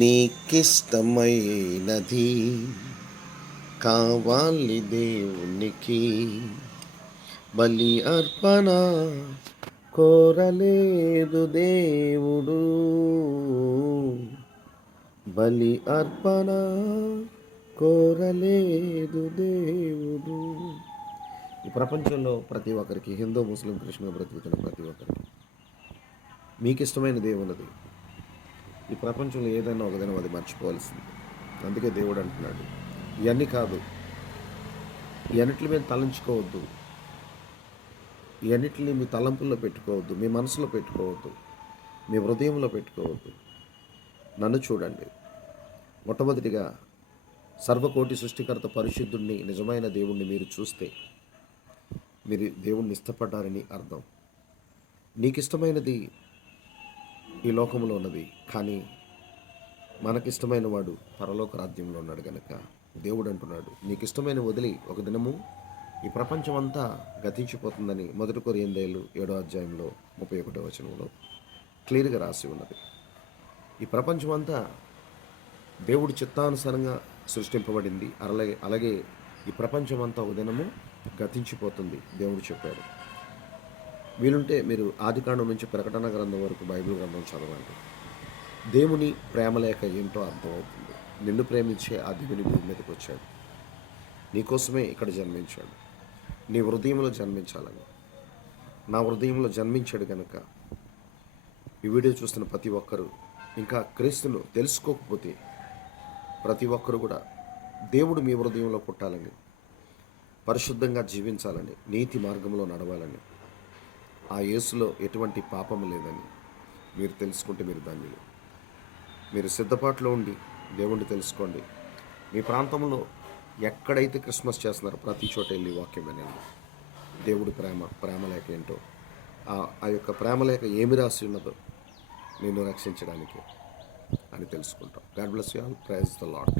నీకిష్టమైనది కావాలి దేవునికి, బలి అర్పణ కోరలేదు దేవుడు, బలి అర్పణ కోరలేదు దేవుడు. ఈ ప్రపంచంలో ప్రతి ఒక్కరికి, హిందూ ముస్లిం క్రిస్టియన్ బ్రతుకుతున్న ప్రతి ఒక్కరికి మీకు ఇష్టమైన దేవునిది. ఈ ప్రపంచంలో ఏదైనా ఒక దినం అది మర్చిపోవాల్సింది. అందుకే దేవుడు అంటున్నాడు, ఇవన్నీ కాదు, ఇవన్నిటి మీద తలంచుకోవద్దు, ఇవన్నిటిని మీ తలంపుల్లో పెట్టుకోవద్దు, మీ మనసులో పెట్టుకోవద్దు, మీ హృదయంలో పెట్టుకోవద్దు. నన్ను చూడండి. మొట్టమొదటిగా సర్వకోటి సృష్టికర్త పరిశుద్ధుడిని, నిజమైన దేవుణ్ణి మీరు చూస్తే మీరు దేవుణ్ణి ఇష్టపడ్డారని అర్థం. నీకు ఇష్టమైనది ఈ లోకంలో ఉన్నది, కానీ మనకిష్టమైన వాడు పరలోక రాజ్యంలో ఉన్నాడు కనుక దేవుడు అంటున్నాడు, నీకు ఇష్టమైన వదిలి ఒక దినము ఈ ప్రపంచం అంతా గతించిపోతుందని 1 కొరింథీయులు 7:31 క్లియర్గా రాసి ఉన్నది. ఈ ప్రపంచం అంతా దేవుడి చిత్తానుసారంగా సృష్టింపబడింది. అలాగే ఈ ప్రపంచం అంతా ఒక దినము గతించిపోతుంది దేవుడు చెప్పాడు. వీలుంటే మీరు ఆదికాండం నుంచి ప్రకటన గ్రంథం వరకు బైబిల్ గ్రంథం చదవండి. దేవుని ప్రేమలేఖ ఏంటో అర్థమవుతుంది. నిన్ను ప్రేమించే ఆ దేవుని భూమి మీదకి వచ్చాడు, నీకోసమే ఇక్కడ జన్మించాడు, నీ హృదయంలో జన్మించాలని. నా హృదయంలో జన్మించాడు కనుక ఈ వీడియో చూస్తున్న ప్రతి ఒక్కరూ ఇంకా క్రీస్తును తెలుసుకోకపోతే ప్రతి ఒక్కరు కూడా దేవుడు మీ హృదయంలో పుట్టాలని, పరిశుద్ధంగా జీవించాలని, నీతి మార్గంలో నడవాలని, ఆ యేసులో ఎటువంటి పాపము లేదని మీరు తెలుసుకుంటే మీరు ధన్యులు. మీరు సిద్ధపాటులో ఉండి దేవుణ్ణి తెలుసుకోండి. మీ ప్రాంతంలో ఎక్కడైతే క్రిస్మస్ చేస్తున్నారో ప్రతి చోట వెళ్ళి వాక్యం వినండి. దేవుడి ప్రేమలేఖ ఏంటో, ఆ యొక్క ప్రేమలేఖ ఏమి రాసి ఉన్నదో నిన్ను రక్షించడానికి అని తెలుసుకుంటాం. God bless you all. Praise the lord.